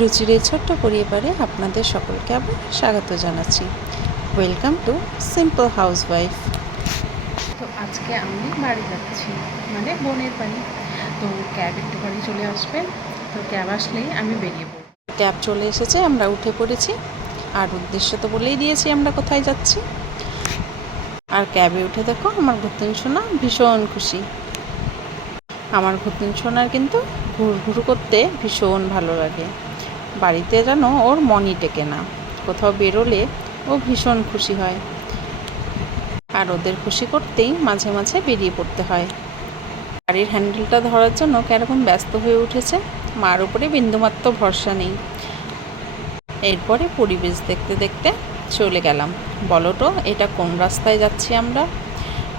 রুচির এই ছোট্ট পরিবারে আপনাদের সকলকে আবার স্বাগত জানাচ্ছি। Welcome to simple housewife. তো আজকে আমি বাড়ি যাচ্ছি, মানে বোনের বাড়ি। তো ক্যাব একটু বাড়ি চলে আসবে, তো ক্যাব আসলেই আমি বেরিয়ে পড়ব। ক্যাব চলে এসেছে, আমরা উঠে পড়েছি। আর উদ্দেশ্য তো বলেই দিয়েছি আমরা কোথায় যাচ্ছি। আর ক্যাবে উঠে দেখো আমার ভুতুন সোনা ভীষণ খুশি। আমার ভুতুন সোনার কিন্তু ঘুরঘুর করতে ভীষণ ভালো লাগে। বাড়িতে যেন ওর মনই টেকে না, কোথাও বেরোলে ও ভীষণ খুশি হয়। আর ওদের খুশি করতেই মাঝে মাঝে বেরিয়ে পড়তে হয়। গাড়ির হ্যান্ডেলটা ধরার জন্য কীরকম ব্যস্ত হয়ে উঠেছে, মার উপরে বিন্দুমাত্র ভরসা নেই। এরপরে পরিবেশ দেখতে দেখতে চলে গেলাম। বলো তো এটা কোন রাস্তায় যাচ্ছি আমরা?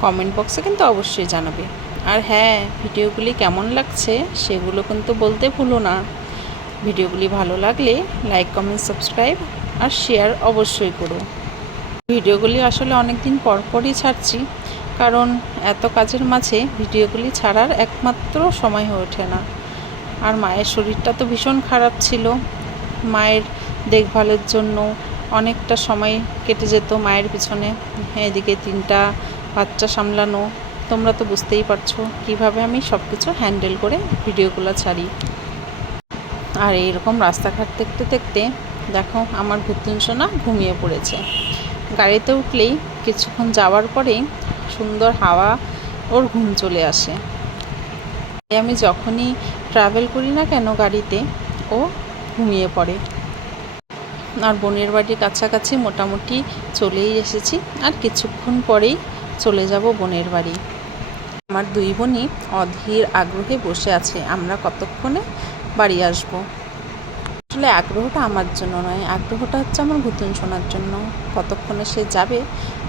কমেন্ট বক্সে কিন্তু অবশ্যই জানাবে। আর হ্যাঁ, ভিডিওগুলি কেমন লাগছে সেগুলো কিন্তু বলতে ভুলো না। ভিডিওগুলি ভালো লাগলে লাইক, কমেন্ট, সাবস্ক্রাইব আর শেয়ার অবশ্যই করো। ভিডিওগুলি আসলে অনেক দিন পরই ছাড়ছি, কারণ এত কাজের মাঝে ভিডিওগুলি ছাড়ার একমাত্র সময় হয়ে ওঠে না। আর মায়ের শরীরটা তো ভীষণ খারাপ ছিল, মায়ের দেখভালের জন্য অনেকটা সময় কেটে যেত মায়ের পিছনে। এদিকে 3টা বাচ্চা সামলানো, তোমরা তো বুঝতেই পারছো কিভাবে আমি সব কিছু হ্যান্ডেল করে ভিডিওগুলো ছাড়ি। আর এইরকম রাস্তাঘাট দেখতে দেখতে দেখো আমার ভুতুন সোনা ঘুমিয়ে পড়েছে। গাড়িতে উঠলেই কিছুক্ষণ যাওয়ার পরেই সুন্দর হাওয়া, ওর ঘুম চলে আসে। আমি যখনই ট্রাভেল করি না কেন গাড়িতে, ও ঘুমিয়ে পড়ে। আর বোনের বাড়ির কাছাকাছি মোটামুটি চলেই এসেছি, আর কিছুক্ষণ পরেই চলে যাব বোনের বাড়ি। আমার 2 বোনই অধীর আগ্রহে বসে আছে আমরা কতক্ষণে বাড়ি আসব। আসলে আগ্রহটা আমার জন্য নয়, আগ্রহটা হচ্ছে আমার ভুতুন সোনার জন্য। কতক্ষণে সে যাবে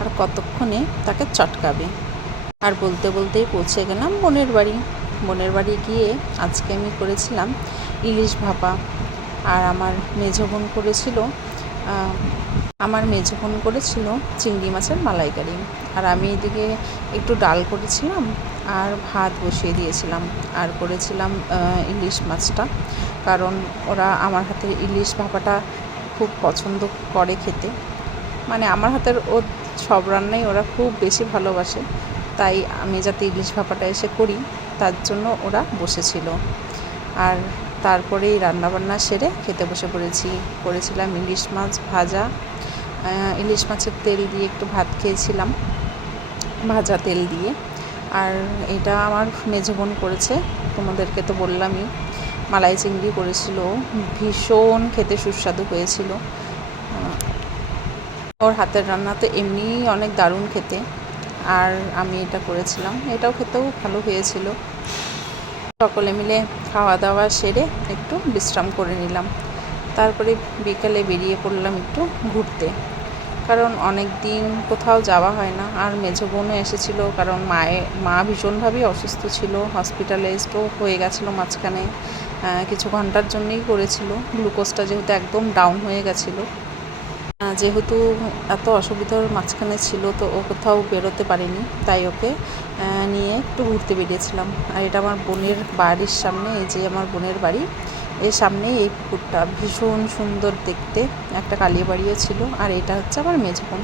আর কতক্ষণে তাকে চটকাবে। আর বলতে বলতেই পৌঁছে গেলাম বোনের বাড়ি। বোনের বাড়ি গিয়ে আজকে আমি করেছিলাম ইলিশ ভাপা, আর আমার মেজো বোন করেছিল চিংড়ি মাছের মালাইকারি। আর আমি এদিকে একটু ডাল করেছিলাম আর ভাত বসিয়ে দিয়েছিলাম। আর করেছিলাম ইলিশ মাছটা, কারণ ওরা আমার হাতের ইলিশ ভাপাটা খুব পছন্দ করে খেতে। মানে আমার হাতের ও সব রান্নাই ওরা খুব বেশি ভালোবাসে, তাই আমি যাতে ইলিশ ভাপাটা এসে করি তার জন্য ওরা বসেছিল। আর তারপরেই রান্নাবান্না সেরে খেতে বসে করেছিলাম ইলিশ মাছ ভাজা। ইলিশ মাছের তেল দিয়ে একটু ভাত খেয়েছিলাম, ভাজা তেল দিয়ে। আর এটা আমার মেজো বোন করেছে, তোমাদেরকে তো বললামই। মালাই চিংড়ি করেছিল, ভীষণ খেতে সুস্বাদু হয়েছিল। ওর হাতের রান্না তো এমনিই অনেক দারুণ খেতে, আর আমি এটা করেছিলাম, এটাও খেতেও ভালো হয়েছিল। সকলে মিলে খাওয়া দাওয়া সেরে একটু বিশ্রাম করে নিলাম। তারপরে বিকালে বেরিয়ে পড়লাম একটু ঘুরতে, কারণ অনেক দিন কোথাও যাওয়া হয় না। আর মেজো বোনও এসেছিলো, কারণ মা ভীষণভাবেই অসুস্থ ছিল, হসপিটালাইজডও হয়ে গেছিলো মাঝখানে। কিছু ঘন্টার জন্যই করেছিল, গ্লুকোজটা যেহেতু একদম ডাউন হয়ে গেছিলো। যেহেতু এত অসুবিধার মাঝখানে ছিল, তো ও কোথাও বেরোতে পারেনি, তাই ওকে নিয়ে একটু ঘুরতে বেরিয়েছিলাম। আর এটা আমার বোনের বাড়ির সামনে, এই যে আমার বোনের বাড়ি, এর সামনেই এই পুকুরটা ভীষণ সুন্দর দেখতে, একটা কালীবাড়িও ছিল। আর এটা হচ্ছে আমার মেজো বোন।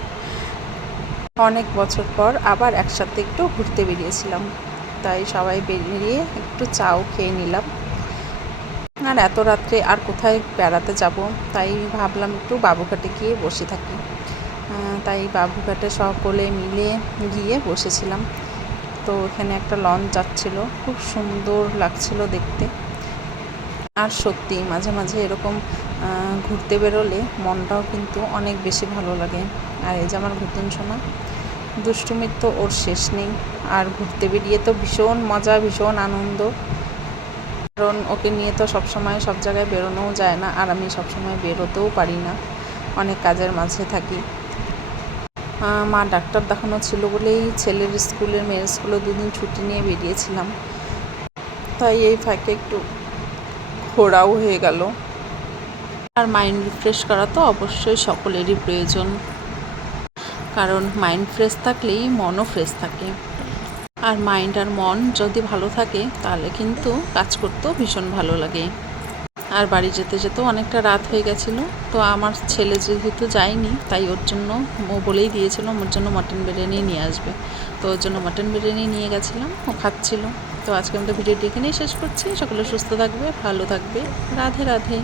অনেক বছর পর আবার একসাথে একটু ঘুরতে বেরিয়েছিলাম, তাই সবাই বেরিয়ে একটু চাও খেয়ে নিলাম। আর এত রাত্রে আর কোথায় বেড়াতে যাব, তাই ভাবলাম একটু বাবুঘাটে গিয়ে বসে থাকি। তাই বাবুঘাটে সকলে মিলে গিয়ে বসেছিলাম। তো এখানে একটা লঞ্চ যাচ্ছিল, খুব সুন্দর লাগছিল দেখতে। আর সত্যি মাঝে মাঝে এরকম ঘুরতে বেরোলে মনটাও কিন্তু অনেক বেশি ভালো লাগে। আর এই যে আমার ভুতুন সোনা, দুষ্টুমির তো ওর শেষ নেই। আর ঘুরতে বেরিয়ে তো ভীষণ মজা, ভীষণ আনন্দ, কারণ ওকে নিয়ে তো সবসময় সব জায়গায় বেরোনোও যায় না, আর আমি সবসময় বেরোতেও পারি না, অনেক কাজের মাঝে থাকি। মা ডাক্তার দেখানো ছিল বলেই ছেলের স্কুলের, মেয়ের স্কুলে 2 দিন ছুটি নিয়ে বেরিয়েছিলাম, তাই এই ফাঁকে একটু ঘোরাও হয়ে গেল। আর মাইন্ড রিফ্রেশ করা তো অবশ্যই সকলেরই প্রয়োজন, কারণ মাইন্ড ফ্রেশ থাকলেই মনও ফ্রেশ থাকে। আর মাইন্ড আর মন যদি ভালো থাকে তাহলে কিন্তু কাজ করতেও ভীষণ ভালো লাগে। আর বাড়ি যেতে যেতেও অনেকটা রাত হয়ে গেছিলো। তো আমার ছেলে যেহেতু যায়নি, তাই ওর জন্য ও বলেই দিয়েছিল ওর জন্য মটন বিরিয়ানি নিয়ে আসবে। তো ওর জন্য মটন বিরিয়ানি নিয়ে গেছিলাম, ও খাচ্ছিল। তো আজকে আমাদের ভিডিওটি এখানেই শেষ করছি। সকলে সুস্থ থাকবে, ভালো থাকবে। রাধে রাধে।